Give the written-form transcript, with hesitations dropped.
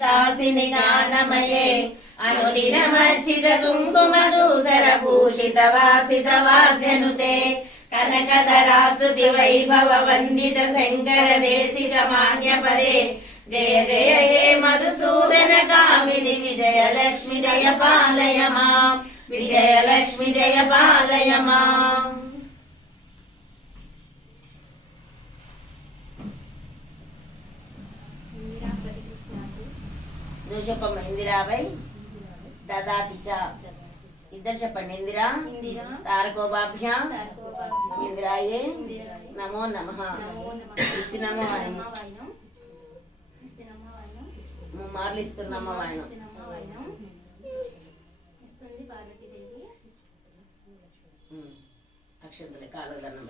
కాసిని జ్ఞానమయే అనుదినమర్చిత కుంకుమధూసర భూషిత వాసిత వార్జనుతే కనకధరాస్తుతి వైభవ వందిత శంకర దేశిక మాన్యపదే జయ జయ హే మధుసూదన కామిని విజయలక్ష్మి జయ పాలయ మాం విజయలక్ష్మి జయ పాలయ మాం. నువ్వు చెప్పమ్మా. ఇందిరాబాయ్ దదాతి చ. ఇద్దరు చెప్పండి. ఇందిరా తారకోబాభ్యాం ఇందిరాయే నమో నమః. ఇస్తున్నామో మార్లు ఇస్తున్నామా ఆయన అక్షంతలే కాలదండం.